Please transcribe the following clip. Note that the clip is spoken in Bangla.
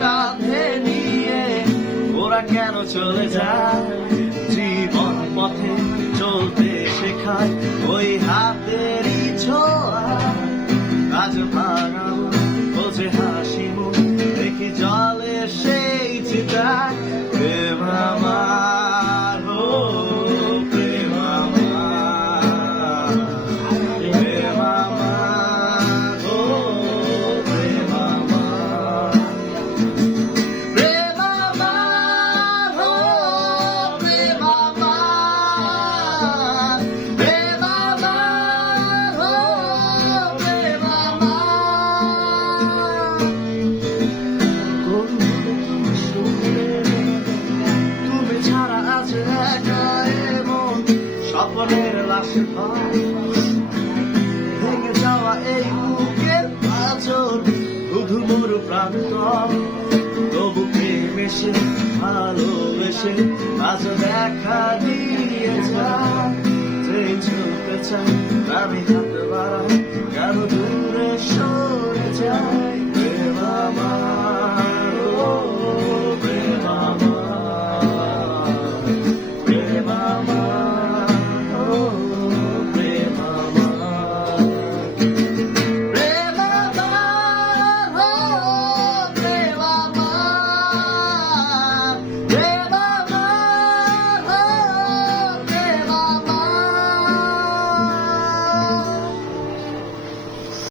কাঁধে নিয়ে ওরা কেন চলে যায়? জীবন পথে চলতে শেখায় ওই হাতেরই ছোঁয়া। আজ ভাঙা বোঝে হাসি মুখ দেখি জলে সেই চিতায়। প্রেম আমার, ও প্রেম আমার, প্রেম আমার, ও প্রেম আমার, প্রেম আমার, ও প্রেম আমার, প্রেম আমার, ও প্রেম আমার। তুমি ছাড়া আজ একা এমন স্বপ্নের লাশে ভেঙে যাওয়া এই বুকের পাঁজর শুধু মোর প্রান্তর। তবু প্রেমেসে ভালোবেসে আজ দেখা দিয়ে যায়। যেই ছুটতে চাই আমি হাত বাড়াই কেন দূরে সরে যাই। প্রেম আমার।